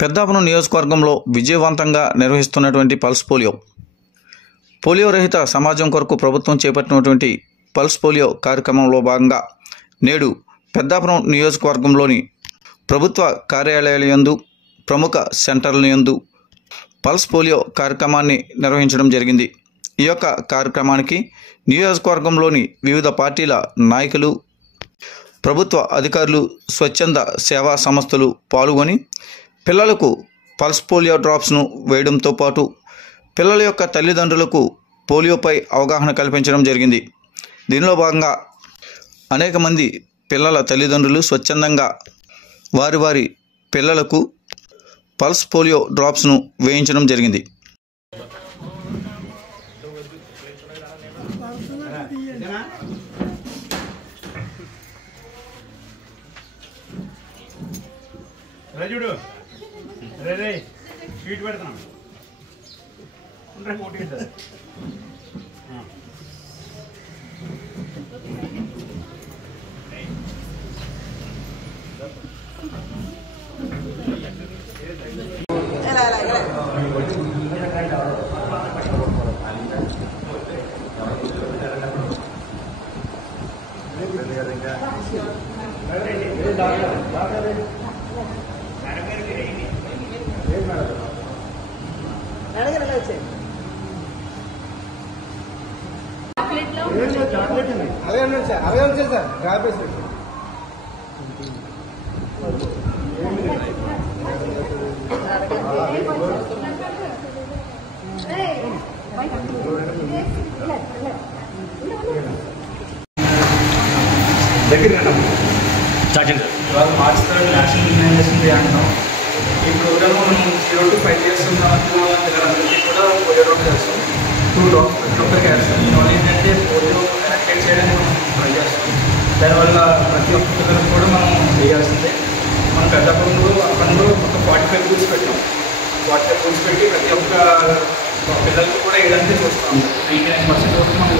పెద్దాపురం నియోజకవర్గంలో విజయవంతంగా నిర్వహిస్తున్నటువంటి పల్స్ పోలియో రహిత సమాజం కొరకు ప్రభుత్వం చేపట్టినటువంటి పల్స్ పోలియో కార్యక్రమంలో భాగంగా నేడు పెద్దాపురం నియోజకవర్గంలోని ప్రభుత్వ కార్యాలయాల యందు ప్రముఖ సెంటర్ల యందు పల్స్ పోలియో కార్యక్రమాన్ని నిర్వహించడం జరిగింది. ఈ యొక్క కార్యక్రమానికి నియోజకవర్గంలోని వివిధ పార్టీల నాయకులు, ప్రభుత్వ అధికారులు, స్వచ్ఛంద సేవా సంస్థలు పాల్గొని పిల్లలకు పల్స్ పోలియో డ్రాప్స్ను వేయడంతో పాటు పిల్లల యొక్క తల్లిదండ్రులకు పోలియోపై అవగాహన కల్పించడం జరిగింది. దీనిలో భాగంగా అనేక మంది పిల్లల తల్లిదండ్రులు స్వచ్ఛందంగా వారి పిల్లలకు పల్స్ పోలియో డ్రాప్స్ను వేయించడం జరిగింది. రాజుడు రే స్వీట్ పెడతాం పోటీ ఇవాళ మార్చ్ 3 నేషనల్ ఇమ్యునైజేషన్ డే అంటాం. ఈ ప్రోగ్రామ్ మనం 0 to 5 years ఉన్న పిల్లలందరికీ కూడా పోలియో డ్రాప్ చేస్తాం. 2 డ్రాప్స్ ప్రతి ఒక్కరికి వేస్తాం. దీనివల్ల ఏంటంటే పోలియో ఎరాడికేట్ చేయడానికి మనం ట్రై చేస్తాం. దానివల్ల ప్రతి ఒక్క పిల్లలకు కూడా మనం వేయాల్సిందే. మనం పెద్దపురంలో అక్కడలో మొత్తం 45 బూత్స్ పెట్టాం. 45 బూత్స్ పెట్టి ప్రతి ఒక్క పిల్లలకి కూడా వేయడానికి చూస్తాం. 99% వరకు మనం